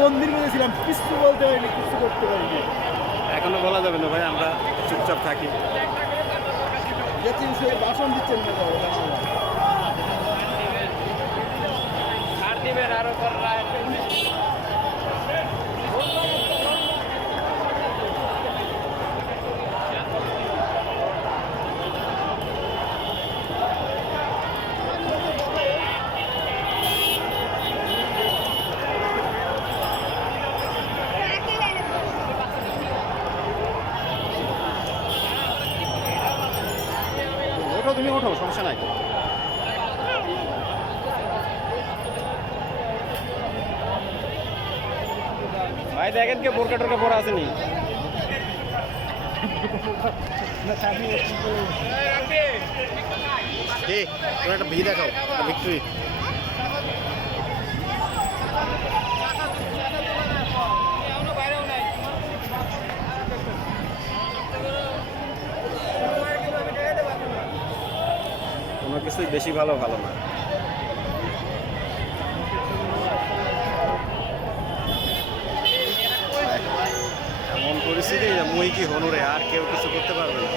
মন্দির মধ্যে ছিলাম কিছু বলতে পারিনি কিছু করতে পারিনি। এখনও বলা যাবে না ভাই আমরা চুপচাপ থাকি। বাসন দিচ্ছেন না বাবা, বাসন। তুমি ওঠো সমস্যা নাই। ভাই দেখেন কে বোরকা টোরকা পরা আসেনি একটা ভি দেখাও ভিক্টরি কিছুই বেশি ভালো ভালো না। এমন পরিস্থিতি মুই কি হনুরে, আর কেউ কিছু করতে পারবে না।